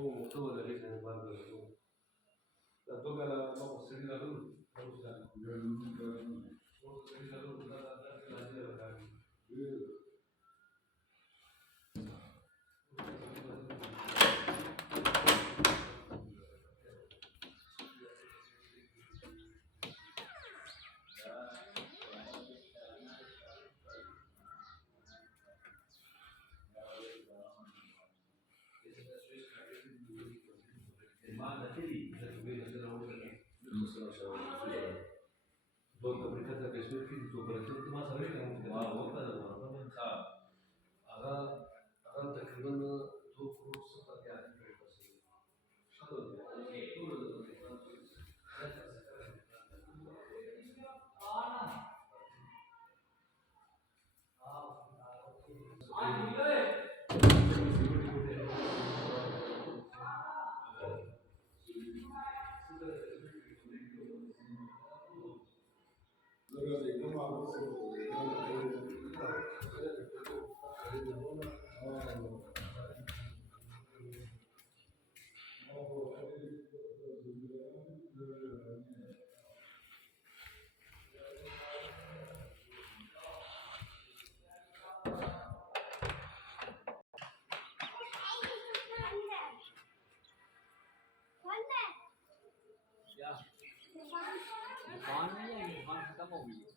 هو ده ليش أنا برضه بقى ما بصير له Dopo applicate per sui operazioni ma sapete che non va volta da non sa agar तकरीबन 2 करोड़ 70 लाख रुपए का से दुकान में या दुकान खत्म हो गई